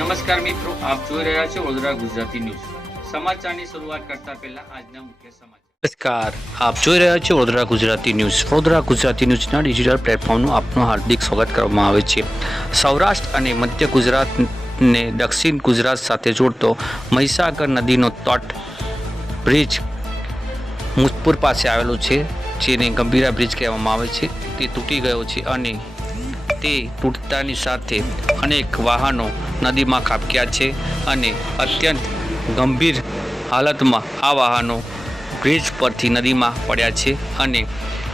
નમસ્કાર મિત્રો, આપ જોઈ રહ્યા છો વડોદરા ગુજરાતી ન્યૂઝ. સમાચારની શરૂઆત કરતા પહેલા આજના મુખ્ય સમાચાર. નમસ્કાર, આપ જોઈ રહ્યા છો વડોદરા ગુજરાતી ન્યૂઝ. વડોદરા ગુજરાતી ન્યૂઝના ડિજિટલ પ્લેટફોર્મનું આપનું હાર્દિક સ્વાગત કરવામાં આવે છે. સૌરાષ્ટ્ર અને મધ્ય ગુજરાતને દક્ષિણ ગુજરાત સાથે જોડતો મહીસાગર નદીનો તટ બ્રિજ મુજપુર પાસે આવેલો છે, જેને ગંભીરા બ્રિજ કહેવામાં આવે છે. તે તૂટી ગયો છે અને તે તૂટતાની સાથે અનેક વાહનો નદીમાં ખાબક્યા છે અને અત્યંત ગંભીર હાલતમાં આ વાહનો બ્રિજ પરથી નદીમાં પડ્યા છે અને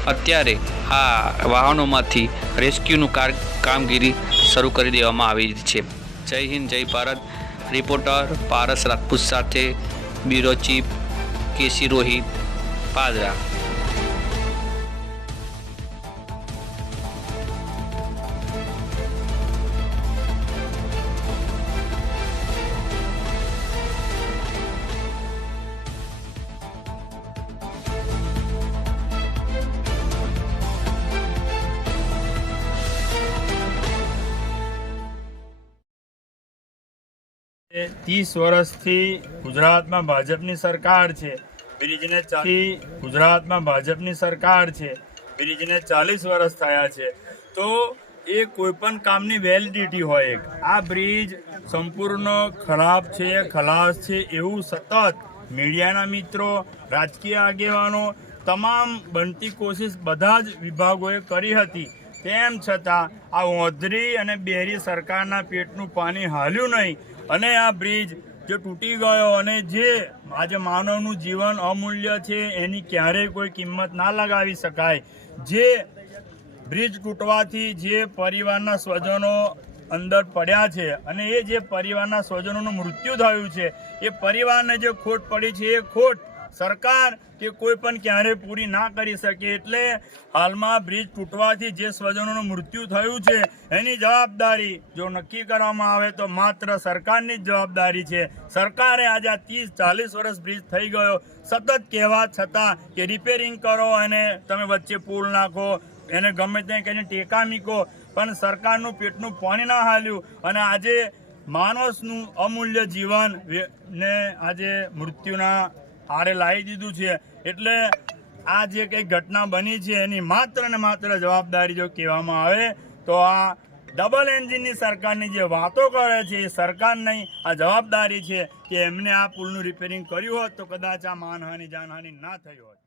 અત્યારે આ વાહનોમાંથી રેસ્ક્યુનું કાર કામગીરી શરૂ કરી દેવામાં આવી છે. જય હિન્દ, જય ભારત. રિપોર્ટર પારસ રાજપૂત સાથે bureau chief KC Rohit Padra. ત્રીસ વર્ષથી ગુજરાતમાં ભાજપની સરકાર છે. બ્રિજને ચાલી ગુજરાતમાં ભાજપની સરકાર છે. બ્રિજને ચાલીસ વર્ષ થયા છે. તો એ કોઈ પણ કામની વેલિડિટી હોય એક. આ બ્રિજ સંપૂર્ણ ખરાબ છે, ખલાસ છે એવું સતત મીડિયાના મિત્રો, રાજકીય આગેવાનો, તમામ બનતી કોશિશ બધા જ વિભાગોએ કરી હતી. તેમ છતાં આ ઓંધરી અને બેરી સરકારના પેટનું પાણી હાલ્યું નહીં. અને આ બ્રિજ જે તૂટી ગયો અને જે આજે માનવનું જીવન અમૂલ્ય છે, એની ક્યારેય કોઈ કિંમત ના લગાવી શકાય. જે બ્રિજ તૂટવાથી જે પરિવારના સ્વજનો અંદર પડ્યા છે અને એ જે પરિવારના સ્વજનોનું મૃત્યુ થયું છે, એ પરિવારને જે ખોટ પડી છે, એ ખોટ સરકાર કે કોઈ પણ ક્યારે પૂરી ના કરી શકે એટલે હાલમાં બ્રિજ તૂટવાથી જે સ્વજનોનું મૃત્યુ થયું છે, એની જવાબદારી જો નક્કી કરવામાં આવે તો માત્ર સરકારની જ જવાબદારી છે. સરકારે આજે આ ત્રીસ ચાલીસ વર્ષ બ્રિજ થઈ ગયો. સતત કહેવા છતાં કે રિપેરિંગ કરો અને તમે વચ્ચે પુલ નાખો, એને ગમે ત્યાં કહીને ટેકા મીકો, પણ સરકારનું પેટનું પાણી ના હાલ્યું અને આજે માણસનું અમૂલ્ય જીવન ને આજે મૃત્યુના આરે લાવી દીધું છે. એટલે આ જે કંઈ ઘટના બની છે, એની માત્ર ને માત્ર જવાબદારી જો કહેવામાં આવે, તો આ ડબલ એન્જિનની સરકારની જે વાતો કરે છે, એ સરકાર નહીં આ જવાબદારી છે કે એમને આ પુલનું રિપેરિંગ કર્યું હોત તો કદાચ આ માનહાનિ જાનહાનિ ના થઈ હોત.